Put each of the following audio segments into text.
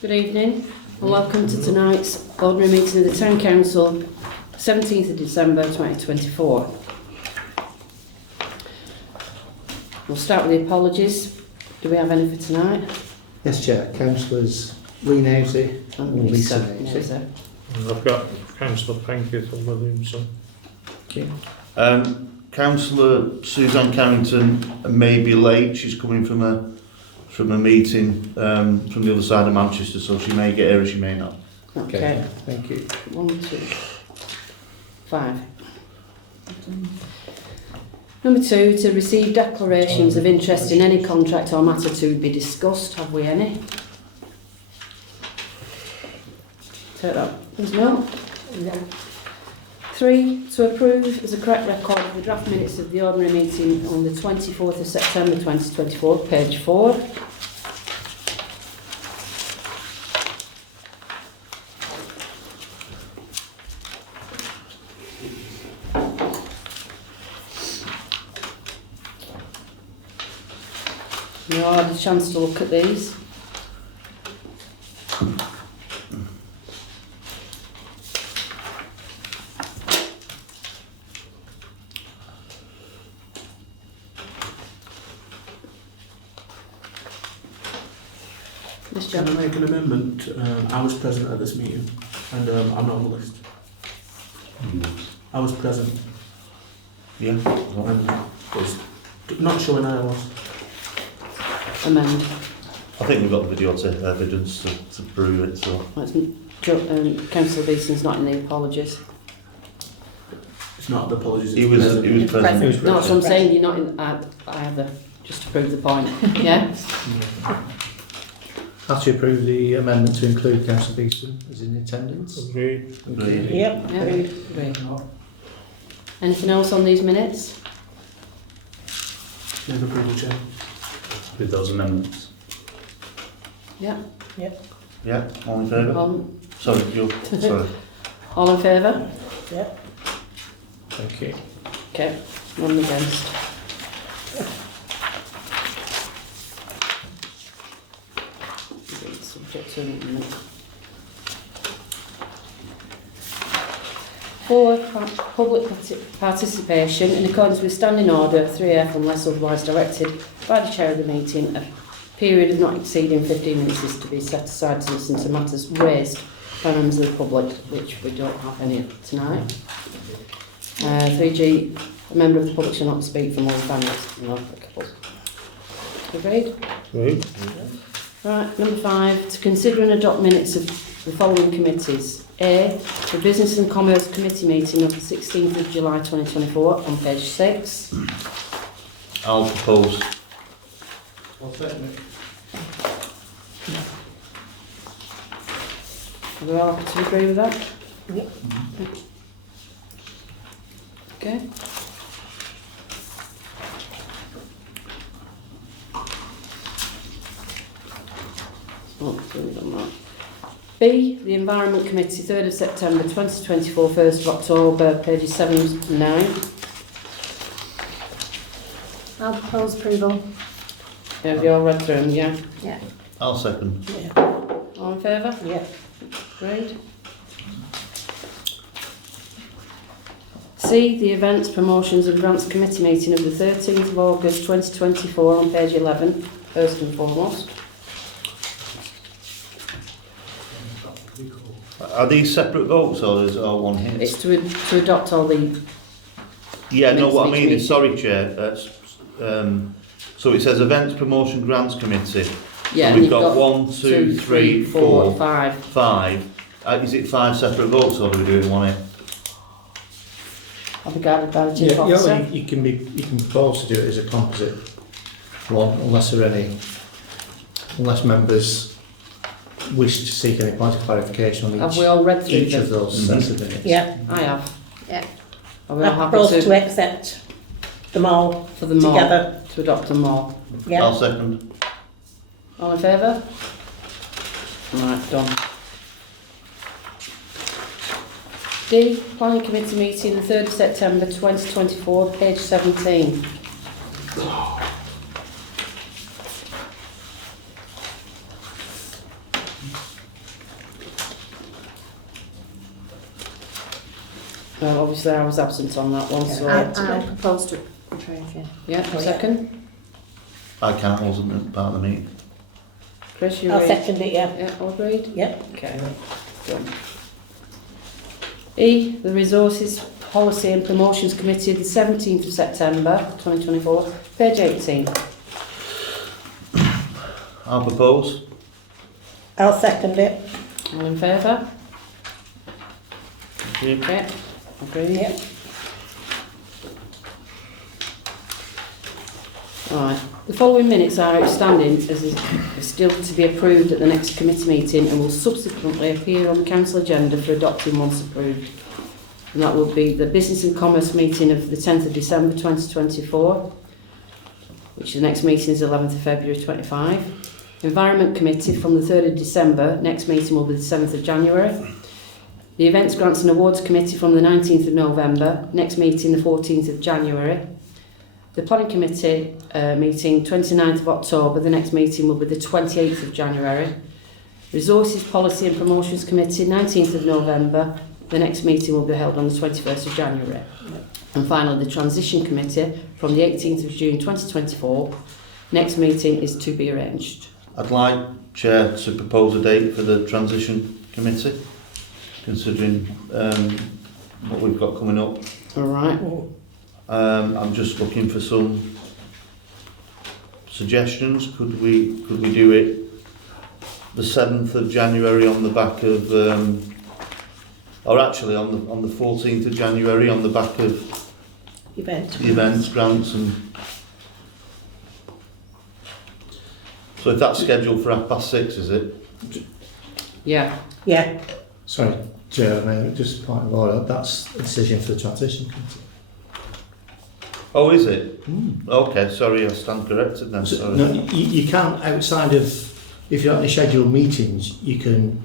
Good evening and welcome to tonight's ordinary meeting of the Town Council, 17th of December 2024. We'll start with the apologies. Do we have any for tonight? Yes, Chair. Councillors Lee Nosey and Lisa Nosey. I've got Councillor Penketh and Williamson. Thank you. Councillor Suzanne Carrington may be late. She's coming from a meeting from the other side of Manchester, so she may get here or she may not. Okay. Thank you. 1, 2, 5. Number 2, to receive declarations of interest in any contract or matter to be discussed. Have we any? Take that. There's no. 3, to approve as a correct record of the draft minutes of the ordinary meeting on the 24th of September 2024, page 4. You all had a chance to look at these. Can I make an amendment? I was present at this meeting and I'm not on the list. I was present Yeah. and was not showing I was. Amend. I think we've got the video evidence to prove it. So Councillor Beeson's not in the apologies. It's not the apologies. he was present. No, that's what I'm saying. You're not in. Either. Just to prove the point. Yeah. Have to approve the amendment to include Councillor Beeson as in attendance. Agreed. Agreed. Yep. Yeah. Agreed. Anything else on these minutes? Never approval, Chair. With those amendments. Yeah. Yeah. All in favour? Sorry, you. Sorry. All in favour? Thank you. Okay. None against. Subject to amendment. 4, public participation in accordance with Standing Order 3F unless otherwise directed by the Chair of the meeting. A period of not exceeding 15 minutes is to be set aside to listen to matters raised by members of the public, which we don't have any tonight. 3G, a member of the public shall not speak for more than 5 minutes. No applicable. Agreed? Agreed. Right, number 5, to consider and adopt minutes of the following committees. A, the Business and Commerce Committee meeting of the 16th of July 2024 on page 6. I'll propose. I'll second it. Are we all happy to agree with that? Yep. Okay. Oh, so we've done that. B, the Environment Committee, 3rd of September 2024, 1st of October, pages 7 and 9. I'll propose approval. Have you all read through them, yeah? Yeah. I'll second. All in favour? Yeah. Great. C, the Events, Promotions and Grants Committee meeting of the 13th of August 2024 on page 11, first and foremost. Are these separate votes or is it all one hit? It's to adopt all the... Yeah, no, what I Next mean week's is, sorry, Chair. So it says Events Promotion Grants Committee. Yeah, So and we've you've got 1, 2, 3, 4, 5. 5. Is it 5 separate votes or do we do it in one hit? I'll be guided by the Chief Officer. Yeah, you can propose to do it as a composite one unless members wish to seek any point of clarification on Have we all read through each of them? those sets of minutes. Yeah. I have. Yeah. Are we all I happy propose to to accept them all for them all, together. to adopt them all? Yeah. I'll second. All in favour? Right, done. D, Planning Committee meeting, the 3rd of September 2024, page 17. Well, obviously I was absent on that one, so... I propose to approve, yeah. Yeah, Oh, yeah. second? I can't, wasn't part of the meeting. Chris, you I'll ready? second it, yeah. Yeah, all agreed? Yep. Okay. Done. E, the Resources Policy and Promotions Committee, the 17th of September 2024, page 18. I'll propose. I'll second it. All in favour? Thank you. Okay, agreed? Yep. Right. The following minutes are outstanding as is still to be approved at the next committee meeting and will subsequently appear on the council agenda for adopting once approved. And that will be the Business and Commerce meeting of the 10th of December 2024, which the next meeting is 11th of February 25. Environment Committee from the 3rd of December, next meeting will be the 7th of January. The Events, Grants and Awards Committee from the 19th of November, next meeting the 14th of January. The Planning Committee meeting 29th of October, the next meeting will be the 28th of January. Resources Policy and Promotions Committee 19th of November, the next meeting will be held on the 21st of January. And finally the Transition Committee from the 18th of June 2024, next meeting is to be arranged. I'd like, Chair, to propose a date for the Transition Committee, considering what we've got coming up. All right. I'm just looking for some suggestions. Could we do it the 7th of January on the back of, or actually on the 14th of January on the back of Event. the events, grants and... So if that's scheduled for 6:30, is it? Yeah. Yeah. Sorry, Chair, just a point of order. That's a decision for the Transition Committee. Oh, is it? Okay, sorry, I stand corrected then. So, Sorry. no, you can't, outside of, if you have any scheduled meetings, you can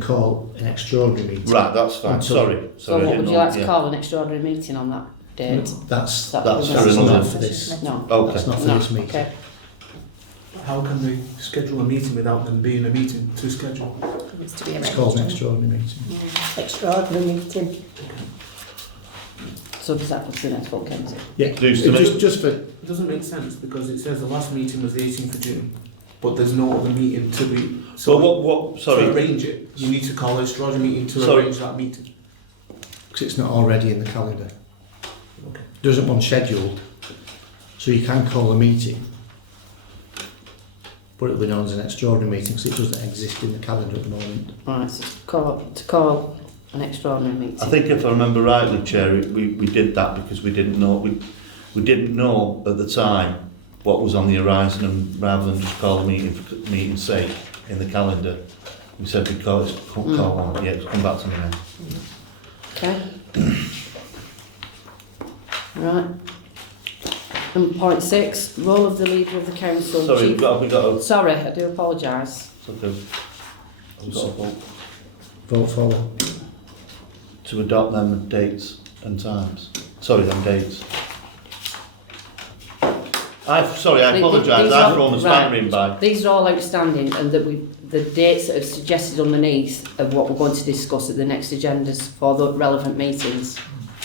call an extraordinary meeting. Right, that's fine. Until- Sorry. So Sorry, I what didn't would you know. like to Yeah. call an extraordinary meeting on that date? That's That's not for another. for this. No. Okay. That's not for No. this meeting. Okay. How can they schedule a meeting without them being a meeting to schedule? It's to be It's arranged. called an extraordinary meeting. Extraordinary meeting. So does that put the next full council? Yeah, Do's to me. just for It doesn't make sense because it says the last meeting was the 18th of June, but there's no other meeting to be. So what, To sorry, arrange it, you need to call an extraordinary meeting to Sorry. arrange that meeting. because it's not already in the calendar. Okay. There isn't one scheduled, so you can call a meeting, but it'll be known as an extraordinary meeting because it doesn't exist in the calendar at the moment. Right, so to call an extraordinary meeting. I think if I remember rightly, Chair, we did that because we didn't know we didn't know at the time what was on the horizon, and rather than just call a meeting for meeting's sake in the calendar, we said we'd call one. Yeah, it's come back to me now. Okay. Right. And point 6, role of the leader of the council. Sorry, chief... we got a... Sorry, I do apologise. It's okay. We've got a vote Vote for. to adopt them dates and times. Sorry, them dates. I apologise. These I've are- thrown a spanner in by. These are all outstanding, and that the dates that are suggested underneath of what we're going to discuss at the next agendas for the relevant meetings.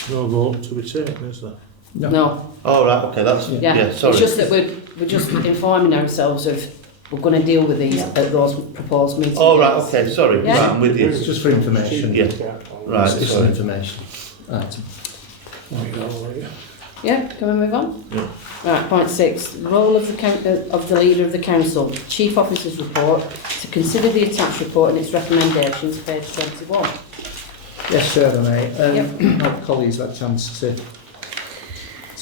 No vote to be taken, is there? No. Oh, right, okay, that's... Yeah. Yeah, sorry. It's just that we're just informing ourselves of we're going to deal with these Yeah. at those proposed meetings. Oh, right, okay, sorry. Yeah. Right, I'm with It's you. just for information. Yeah. Right, It's for sorry. information. Right. Yeah, can we move on? Yeah. Right, point 6, role of the leader of the council, chief officer's report, to consider the attached report and its recommendations, page 21. Yes, Chair, mate. My colleagues had a chance to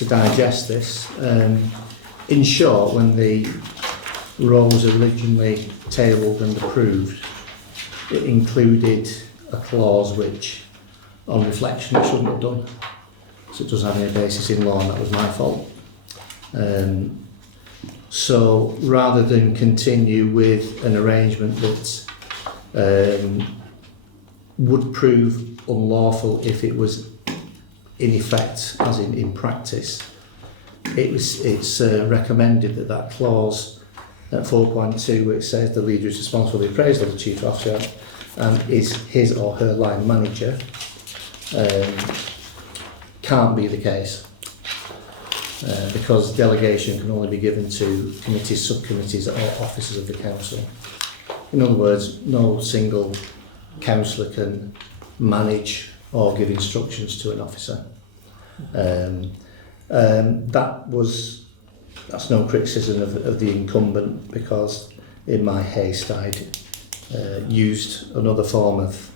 digest this. In short, when the roles were originally tabled and approved, it included a clause which, on reflection, it shouldn't have done. So it doesn't have any basis in law, and that was my fault. So rather than continue with an arrangement that would prove unlawful if it was in effect, as in practice, it's recommended that clause at 4.2, where it says the leader is responsible for the appraisal of the chief officer and is his or her line manager, can't be the case because delegation can only be given to committees, subcommittees or officers of the council. In other words, no single councillor can manage or give instructions to an officer. That's no criticism of the incumbent, because in my haste I'd used another form of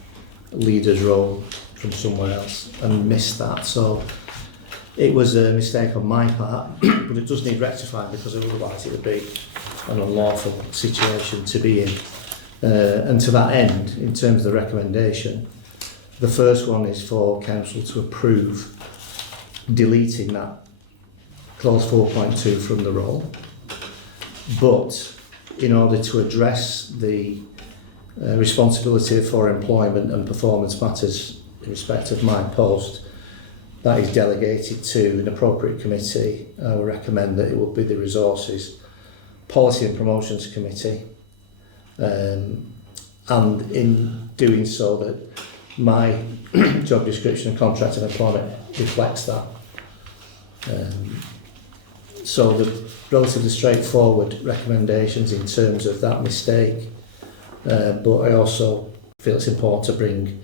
leader's role from somewhere else and missed that. So it was a mistake on my part, but it does need rectifying, because otherwise it would be an unlawful situation to be in. And to that end, in terms of the recommendation, the first one is for council to approve deleting that clause 4.2 from the role, but in order to address the responsibility for employment and performance matters in respect of my post, that is delegated to an appropriate committee. I would recommend that it would be the Resources, Policy and Promotions Committee, and in doing so that my job description and contract of employment reflects that. So the relatively straightforward recommendations in terms of that mistake, but I also feel it's important to bring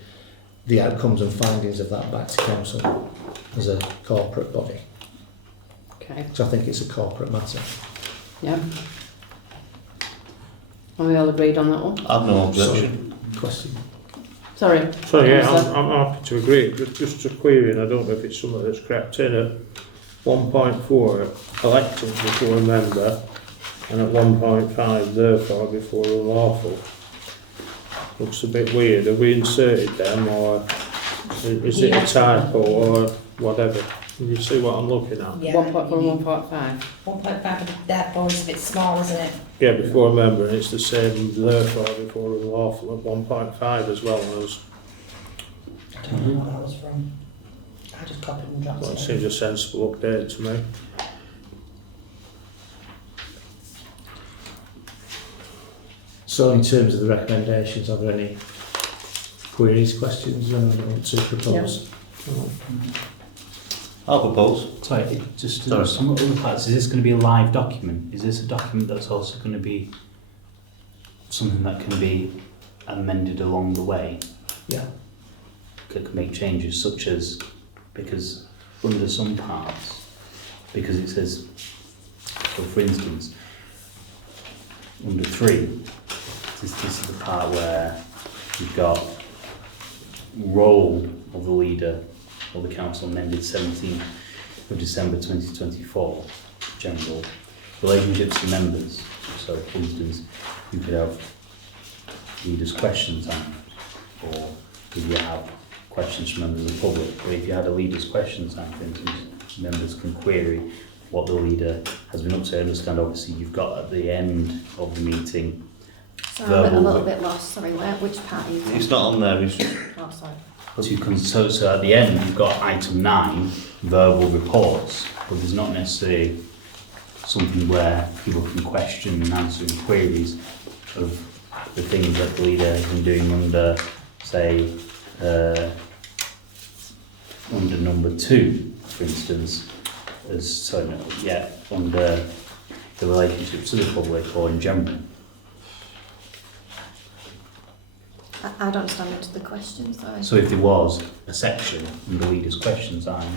the outcomes and findings of that back to council as a corporate body. Okay. So I think it's a corporate matter. Yeah. Are we all agreed on that one? I've no objection. Question. Sorry. So yeah, Councillor. I'm happy to agree. Just to query, and I don't know if it's something that's crept in at 1.4, elected before a member, and at 1.5, therefore before unlawful. Looks a bit weird. Have we inserted them, or is it a typo or whatever? Can you see what I'm looking at? Yeah. 1.4 and 1.5. 1.5, therefore is a bit small, isn't it? Yeah, before a member, and it's the same therefore before unlawful at 1.5 as well. And I don't know what that was from. I just copied and dropped it it. seems a sensible update to me. So in terms of the recommendations, are there any queries, questions, and I want to propose? I'll propose. Sorry, just Sorry. some other parts. Is this going to be a live document? Is this a document that's also going to be something that can be amended along the way? Yeah. Could make changes, such as, because under some parts, because it says, so for instance, under 3, this is the part where you've got role of the leader or the council amended 17th of December 2024, general relationships to members. So for instance, you could have leaders' question time, or could you have questions from members of the public, or if you had a leader's question time, for instance, members can query what the leader has been up to. I understand obviously you've got at the end of the meeting. Sorry, I'm a little bit lost. Sorry, which part are you It's not on there. It's Oh, sorry. So at the end you've got item 9, verbal reports, but there's not necessarily something where people can question and answer queries of the things that the leader has been doing under, say, under number 2, for instance, under the relationships to the public or in general. I don't understand the question, sorry. So if there was a section in the leader's question time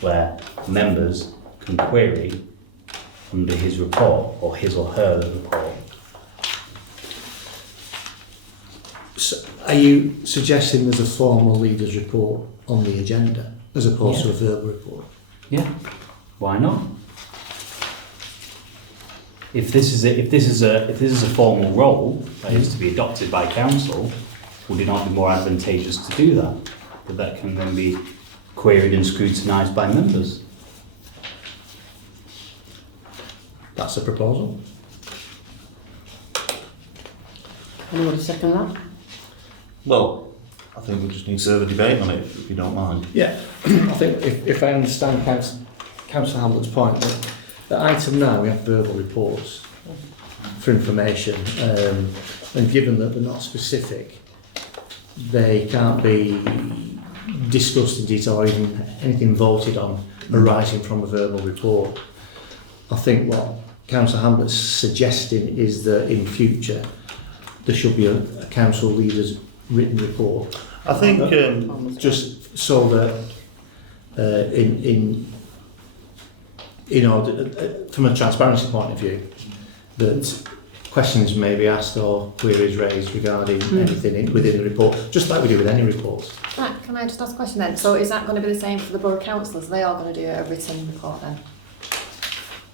where members can query under his report or his or her report. So are you suggesting there's a formal leader's report on the agenda as opposed to a verbal report? Yeah, why not? If this is a formal role that is to be adopted by council, would it not be more advantageous to do that? That can then be queried and scrutinised by members. That's a proposal. Anybody second that? well, I think we just need further debate on it, if you don't mind. Yeah, I think if I understand Councillor Hamlet's point, that item 9 we have verbal reports for information, and given that they're not specific, they can't be discussed in detail or even anything voted on arising from a verbal report. I think what Councillor Hamlet's suggesting is that in future there should be a council leader's written report. I think Just so that in order, from a transparency point of view, that questions may be asked or queries raised regarding anything within the report, just like we do with any reports. Right, can I just ask a question then? So is that going to be the same for the borough councillors? They are going to do a written report then?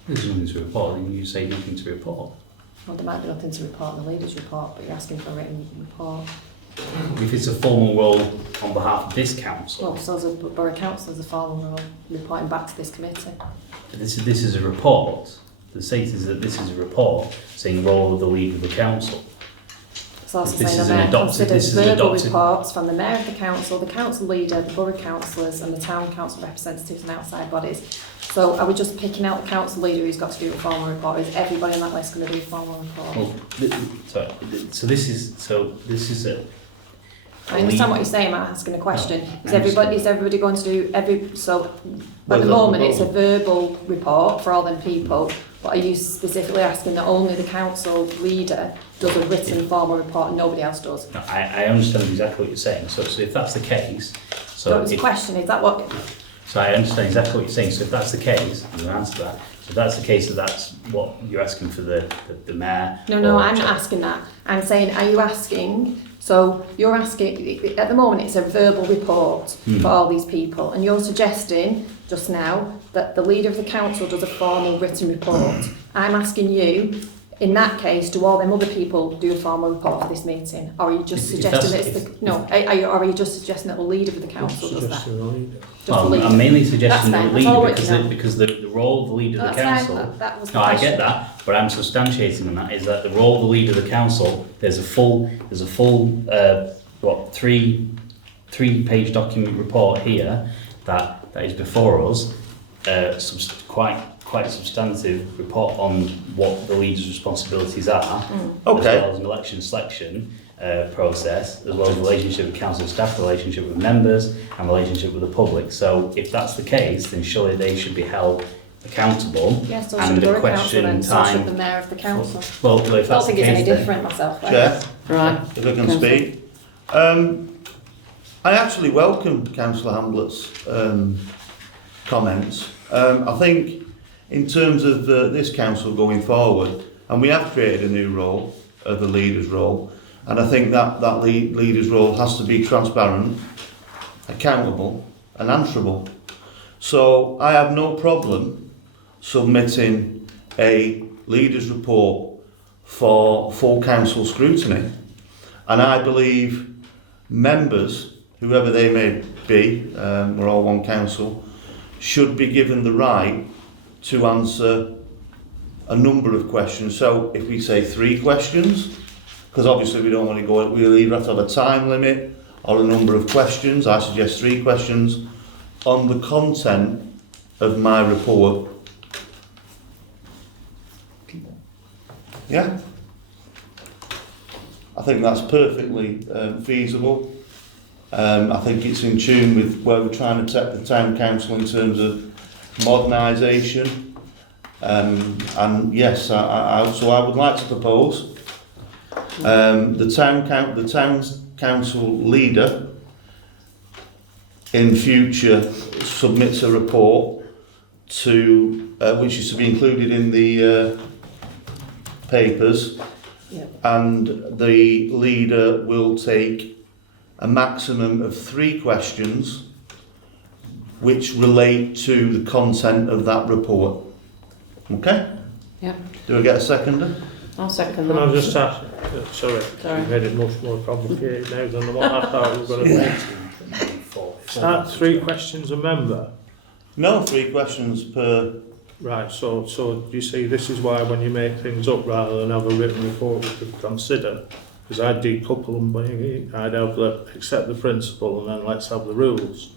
There's nothing to report, and you say nothing to report. Well, there might be nothing to report in the leader's report, but you're asking for a written report. If it's a formal role on behalf of this council, Well, so as a borough councillor, there's a formal role reporting back to this committee. this is a report. The status is that this is a report saying role of the leader of the council. So that's This saying is the an mayor adopted- considers this is an verbal adopted- reports from the mayor of the council leader, the borough councillors and the town council representatives and outside bodies. So are we just picking out the council leader who's got to do a formal report? Is everybody on that list going to do a formal report? Well, so this is a. I understand what you're saying, I'm asking a question. No, Is everybody going to do at the moment it's a verbal report for all them people, but are you specifically asking that only the council leader does a written formal report and nobody else does? No, I understand exactly what you're saying. So if that's the case, So it was a question, is that what? So I understand exactly what you're saying. So if that's the case, I'm going to answer that. So if that's the case, that that's what you're asking for the mayor. No, I'm not asking that. I'm saying, are you asking? So you're asking, at the moment it's a verbal report for all these people, and you're suggesting just now that the leader of the council does a formal written report. I'm asking you, in that case, do all them other people do a formal report for this meeting? Or are you just suggesting that it's the, no, are you just suggesting that the leader of the council does that? Suggesting the leader. Just the Well, leader? I'm mainly suggesting That's the fine, that's all leader I want to know. because the role of the leader of the That's council. fine, that was the No, I question. get that, but I'm substantiating on that is that the role of the leader of the council. There's a full 3-page document report here that is before us. Quite substantive report on what the leader's responsibilities are, as Okay. well as an election selection process, as well as relationship with council staff, relationship with members, and relationship with the public. So if that's the case, then surely they should be held accountable. Yes, so and should the the borough council question then, so should time. the mayor of the council. Well, if I that's don't the think it's any case, then different myself. Chair, Right. if I can Councillor. speak. I actually welcomed Councillor Hamlet's comments. I think in terms of this council going forward, and we have created a new role, the leader's role, and I think that leader's role has to be transparent, accountable and answerable. So I have no problem submitting a leader's report for full council scrutiny. And I believe members, whoever they may be, we're all one council, should be given the right to answer a number of questions. So if we say 3 questions, because obviously we don't want to go, we'll either have to have a time limit or a number of questions. I suggest 3 questions on the content of my report. Yeah? I think that's perfectly feasible. I think it's in tune with where we're trying to take the town council in terms of modernisation. And yes, so I would like to propose the town's council leader in future submits a report to which is to be included in the papers. Yeah. And the leader will take a maximum of 3 questions which relate to the content of that report. Okay? Yep. Do I get a seconder? I'll second Can I that. just ask, sorry, Sorry. you've made it much more complicated now than what I thought we were going to make. Is that 3 questions a member? No, 3 questions per... Right, so you see, this is why when you make things up rather than have a written report we could consider, because I'd decouple them, I'd have accept the principle and then let's have the rules.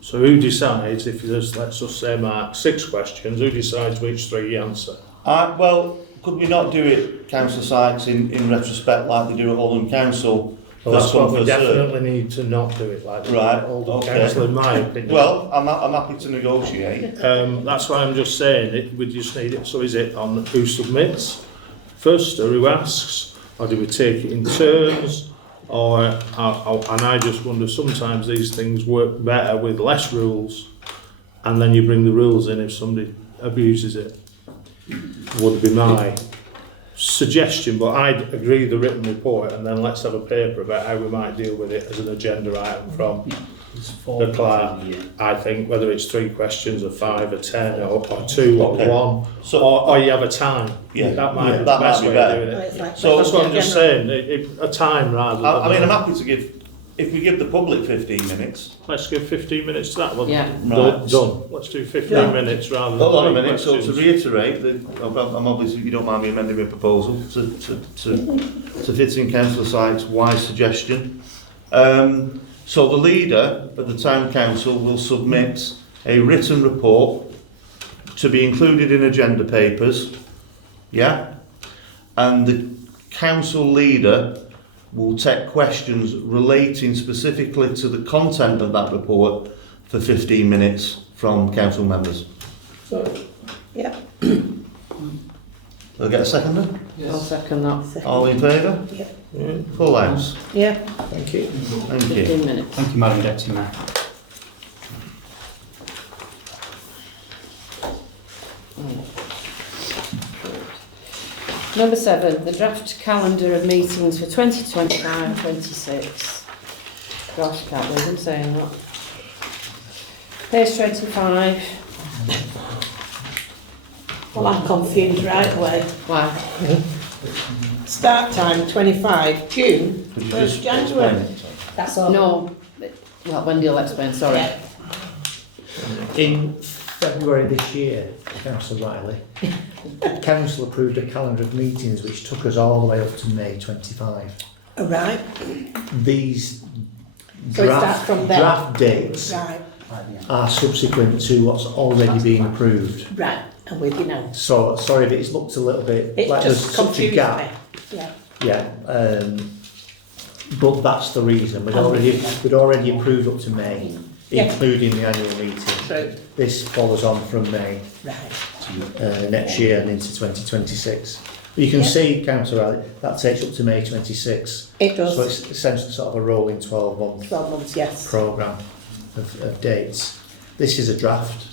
So who decides, if there's, let's just say, Mark, 6 questions, who decides which 3 you answer? well, could we not do it, Councillor Sykes, in retrospect like they do at Oldham Council, Well, that's First what come, we first served. definitely need to not do it like that. Right, Oldham okay. Council, in my opinion. Well, I'm happy to negotiate. That's why I'm just saying it. We just need it. So is it on who submits first, or who asks, or do we take it in turns? Or and I just wonder, sometimes these things work better with less rules, and then you bring the rules in if somebody abuses it. Would be my suggestion, but I'd agree the written report, and then let's have a paper about how we might deal with it as an agenda item from There's 4 the clerk. meetings a year. I think, whether it's 3 questions or 5 or 10 or 2 or Okay. 1, So, or you have a time. Yeah, that might be the that best might be way better. of doing Oh, it. it's like So- That's what I'm just general. saying, a time rather than... I mean, I'm happy to give, if we give the public 15 minutes. Let's give 15 minutes to that one. Yeah. Right. Done. Let's do 15 Yeah. minutes rather than... Hold on a 3 minute, so to questions. reiterate, I'm obviously, you don't mind me amending my proposal to fit in Councillor Sykes' wise suggestion. So the leader of the Town Council will submit a written report to be included in agenda papers, yeah? And the council leader will take questions relating specifically to the content of that report for 15 minutes from council members. Yeah. I'll get a seconder? I'll second that. All in favour? Yeah. Full house. Yeah. Thank you. Thank you. 15 minutes. Thank you, Madam Deputy Mayor. Number 7, the draft calendar of meetings for 2025-26. Gosh, I can't believe I'm saying that. Page 25. Well, I'm confused right away. Why? Start time 25 June, Could you 1st just January. explain it? That's all. No. Well, Wendy will explain, sorry. Yeah. In February this year, Councillor Riley, Council approved a calendar of meetings which took us all the way up to May 25. Oh, right. These So it starts from then? draft dates Right. are subsequent to what's already been approved. Right. I'm with you now. So, sorry that it's looked a little bit It like there's just such a confused gap. me. Yeah. Yeah, but that's the reason. We'd already approved up to May, Yeah. including the annual meeting. True. This follows on from May Right. next year and into 2026. But you can Yeah. see, Councillor Riley, that takes up to May 26. It does. So it's essentially sort of a rolling 12-month 12 months, yes. programme of dates. This is a draft.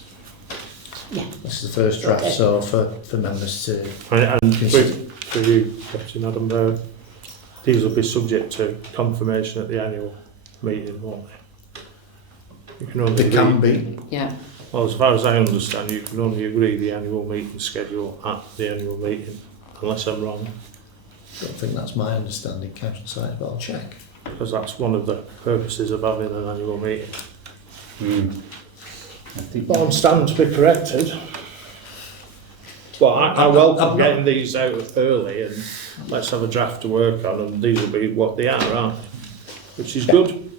Yeah. This is the first draft, Okay. so for members to And consider. for you, Deputy Madam Mayor, these will be subject to confirmation at the annual meeting, won't they? You can only They can agree- be. Yeah. Well, as far as I understand, you can only agree the annual meeting schedule at the annual meeting, unless I'm wrong, I don't think that's my understanding, Councillor Sykes, but I'll check. because that's one of the purposes of having an annual meeting. I think Well, I'm stand to be corrected. But I welcome I'm not- getting these out early, and let's have a draft to work on, and these will be what they are, aren't they? Which is good.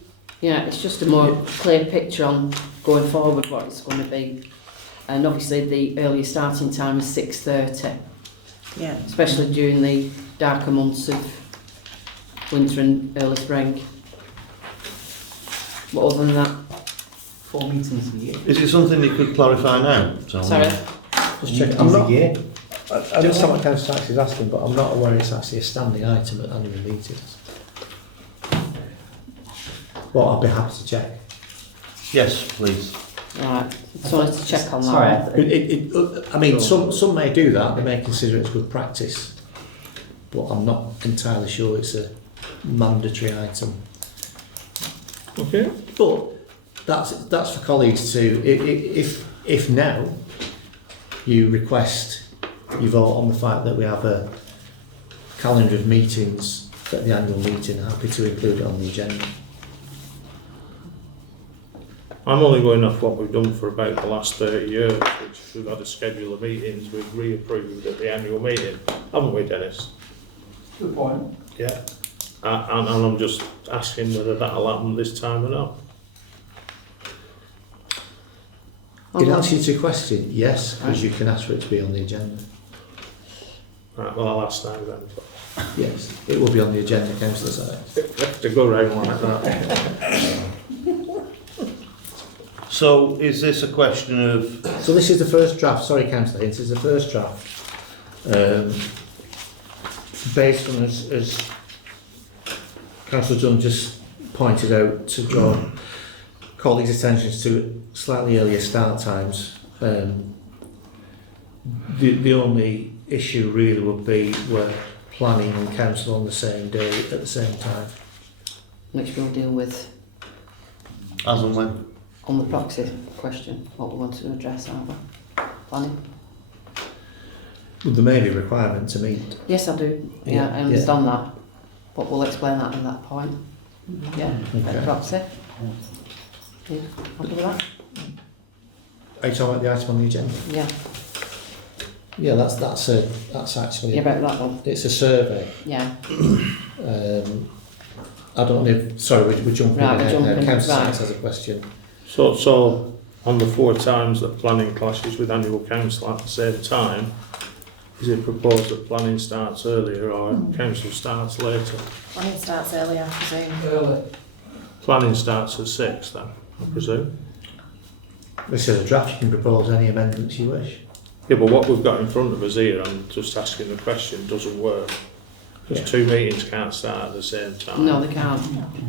Yeah, it's just a more clear picture on going forward what it's going to be. And obviously the earlier starting time is 6:30, Yeah. especially during the darker months of winter and early spring. But other than that, 4 meetings a year. Is it something you could clarify now? sorry. Just check. I'm not, I understand what Councillor Sykes is asking, but I'm not aware it's actually a standing item at annual meetings. Well, I'll be happy to check. Yes, please. Right, so I need to check on that. Sorry, one. I mean, some may do that, they may consider it as good practice, but I'm not entirely sure it's a mandatory item. Okay. But that's for colleagues to, if now you request, you vote on the fact that we have a calendar of meetings at the annual meeting, happy to include it on the agenda. I'm only going off what we've done for about the last 30 years, which we've had a schedule of meetings we've reapproved at the annual meeting, haven't we, Dennis? Good point. Yeah. And I'm just asking whether that'll happen this time or not. In answer to your question, yes, because you can ask for it to be on the agenda. Right, well, I'll ask now then. Yes, it will be on the agenda, councillor Sykes. You have to go round like that. So is this a question of, So this is the first draft, sorry councillor Hints, this is the first draft. Based on, as councillor Dunn just pointed out, to draw colleagues' attentions to slightly earlier start times. The only issue really would be where planning and council on the same day at the same time. Which we'll deal with as and when? on the proxy question, what we want to address, aren't we? Planning? Well, there may be a requirement to meet. Yes, I do. Yeah, Yeah, I understand that. But we'll explain that at that point. Yeah, Okay. proxy. Yeah, happy with that? Are you talking about the item on the agenda? Yeah. Yeah, that's actually, Yeah, about that one. it's a survey. Yeah. I don't know if, sorry, we're jumping Right, we're ahead now. jumping, Councillor right. Sykes has a question. So on the 4 times that planning clashes with annual council at the same time, is it proposed that planning starts earlier or council starts later? Planning starts earlier, I presume. Planning starts at 6 then, I presume. This is a draft, you can propose any amendments you wish. Yeah, but what we've got in front of us here, I'm just asking the question, doesn't work. Because Yeah. 2 meetings can't start at the same time. No, they can't.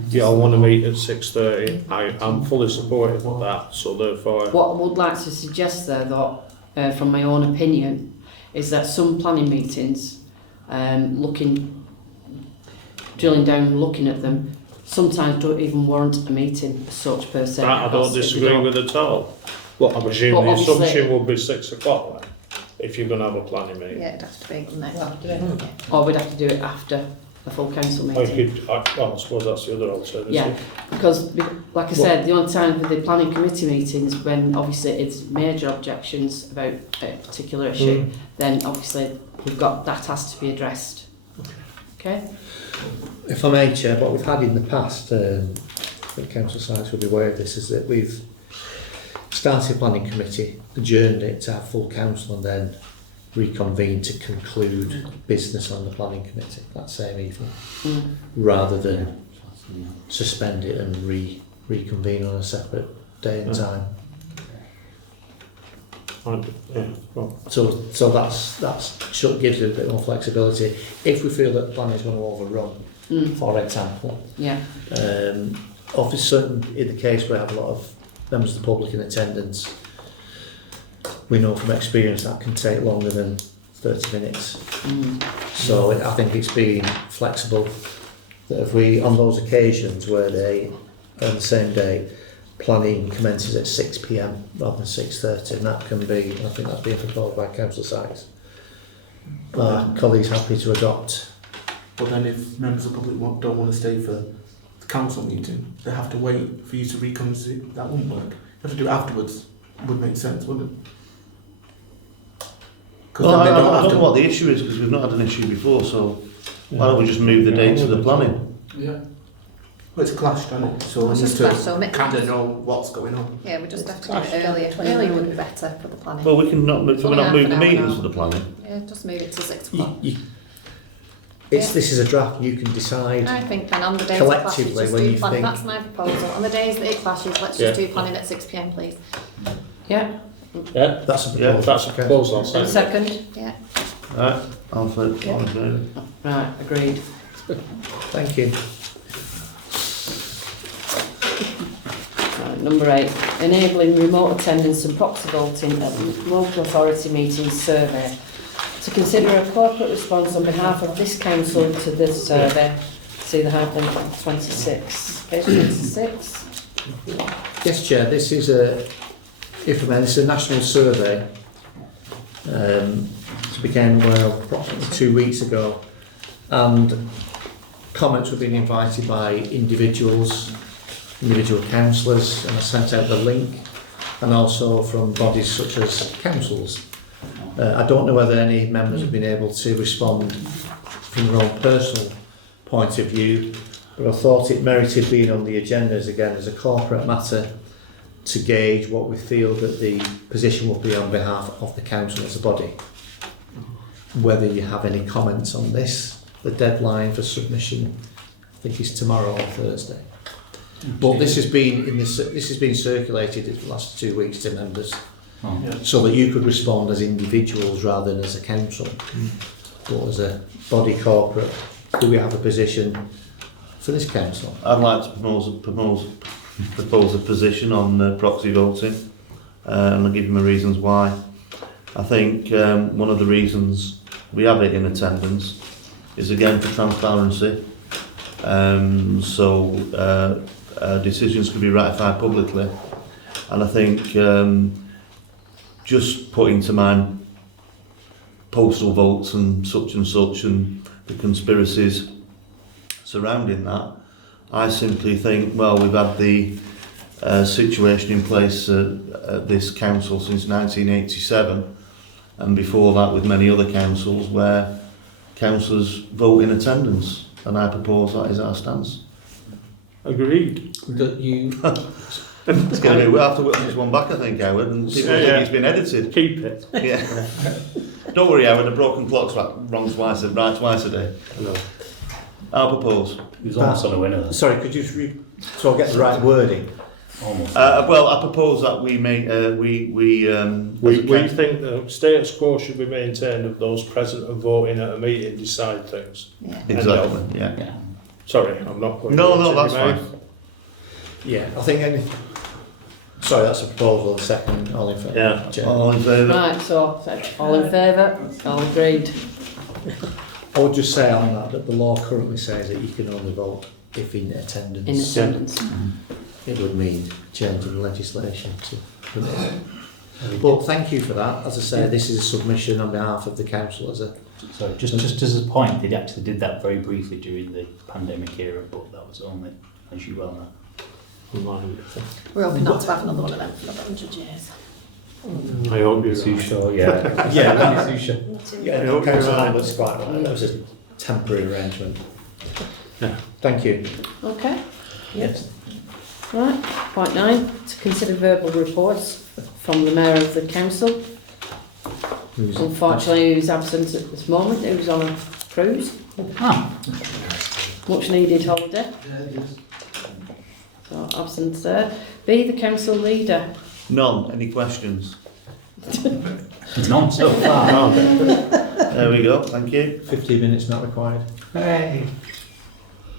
Yeah, I want to meet at 6:30. I'm fully supportive of that, so therefore, What I would like to suggest there, though, from my own opinion, is that some planning meetings, drilling down and looking at them, sometimes don't even warrant a meeting as such per se. that I don't Because if disagree they don't- with at all. Well, I presume But the obviously- assumption would be 6 o'clock then, if you're going to have a planning meeting. Yeah, it'd have to be, wouldn't it? Well, do it. Or we'd have to do it after a full council I meeting. well, I suppose that's the other alternative. Yeah, because, like I said, the only time with the planning committee meetings, when obviously it's major objections about a particular issue, then obviously that has to be addressed. Okay? If I may, Chair, what we've had in the past, I think Councillor Sykes will be aware of this, is that we've started a planning committee, adjourned it to have full council and then reconvened to conclude business on the planning committee that same evening, rather than suspend it and reconvene on a separate day and time. Yeah, well, So that's gives it a bit more flexibility. If we feel that planning is going to overrun, for example, Yeah. obviously in the case where we have a lot of members of the public in attendance, we know from experience that can take longer than 30 minutes. So I think it's being flexible, that if we, on those occasions where they, on the same day, planning commences at 6 p.m. rather than 6:30, and that can be, I think that's being proposed by Councillor Sykes. Are colleagues happy to adopt? But then if members of the public don't want to stay for the council meeting, they have to wait for you to reconvene. That wouldn't work. You have to do it afterwards. Would make sense, wouldn't it? Well, I then they don't know what the issue is, because we've not had an issue before, so why don't we just move the date to the planning? Yeah. Well, it's a clash, doesn't it? So Well, we it's need just clash, so to make- kind of know what's going on. Yeah, we just have to do Clash it down earlier. to 20 Earlier would be better for the planning. Well, we can not move Only half the an hour meetings now. for the planning. Yeah, just move it to 6 o'clock. This is a draft, you can decide. I think then on the days it clashes, Collectively, just when do you planning. think- That's my proposal. On the days that it clashes, let's just do planning at 6 p.m, please. Yeah. yeah, That's a yeah, proposal. that's a proposal. I'll And second it. second? Yeah. Alright, all in favour? Right, agreed. Thank you. Right, number 8, enabling remote attendance and proxy voting at local authority meetings survey. To consider a corporate response on behalf of this council to this survey, see the hyperlink 26. Page 26. Yes, Chair, this is this is a national survey. It began approximately 2 weeks ago, and comments were being invited by individual councillors, and I sent out the link, and also from bodies such as councils. I don't know whether any members have been able to respond from their own personal point of view, but I thought it merited being on the agendas again as a corporate matter to gauge what we feel that the position will be on behalf of the council as a body. Whether you have any comments on this, The deadline for submission, I think, is tomorrow or Thursday. But this has been circulated in the last 2 weeks to members, Oh. so that you could respond as individuals rather than as a council. But as a body corporate, do we have a position for this council? I'd like to propose a position on proxy voting, and I'll give you my reasons why. I think one of the reasons we have it in attendance is again for transparency, so decisions can be ratified publicly, and I think just putting to mind postal votes and and the conspiracies surrounding that, I simply think, well, we've had the situation in place at this council since 1987, and before that with many other councils where councillors vote in attendance, and I propose that is our stance. Agreed. That you It's going to be, we'll have to whip this one back, I think, Howard, and people think it's been edited. Keep it. Yeah. Don't worry, Howard, a broken clock's right twice a day. No. I'll propose. He was almost on a winner. sorry, could you so I get the right wording? Almost. Well, I propose that we make We think the status quo should be maintained of those present and voting at a meeting decide things. Yeah. exactly. Yeah. Yeah. Sorry, I'm not putting No, words in that's your fine. mouth. Yeah, I think sorry, that's a proposal. A second, all in favour. Yeah. Chair. All in favour? Right, so all in favour? All agreed? I would just say on that the law currently says that you can only vote if in attendance. In attendance. It would mean changing legislation to permit it. But thank you for that. As I say, this is a submission on behalf of the council as a. So just as a point, they actually did that very briefly during the pandemic era, but that was only, as you well know. We're hoping not to have another one of them for another 100 years. I hope you're Too right. sure, yeah. Yeah, Too sure. yeah, hope you're council right. was quite right. That was a temporary arrangement. Yeah. Thank you. Okay. Yes. Right, point 9, to consider verbal reports from the Mayor of the Council. Unfortunately, who's absent at this moment, who's on a cruise. Ah, Much needed holiday. So absent there. B, the council leader. None. Any questions? none so far. There we go. Thank you. 15 minutes not required. Hooray.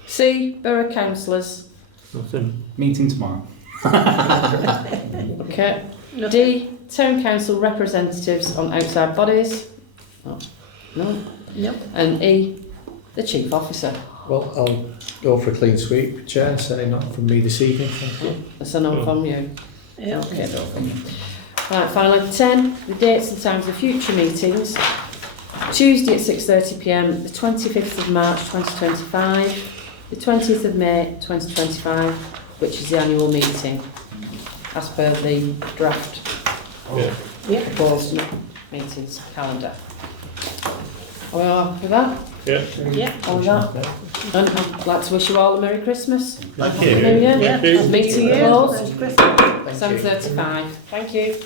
C, borough councillors. Nothing. Meeting tomorrow. Okay. D, town council representatives on outside bodies. Oh, no. Nope. And E, the chief officer. Well, I'll go for a clean sweep, Chair, say not from me this evening. Thank you. That's a no from you. Yeah. Okay, no from you. Right, finally, 10, the dates and times of future meetings. Tuesday at 6:30pm, the 25th of March 2025, the 20th of May 2025, which is the annual meeting, as per the draft Yeah. Yeah. proposed meetings calendar. Are we all happy with that? Yeah. Yeah. All with that? And I'd like to wish you all a Merry Christmas. Thank Happy you. New Year. Thank you. Meeting Yeah. closed. Merry Christmas. 7:35. Thank you.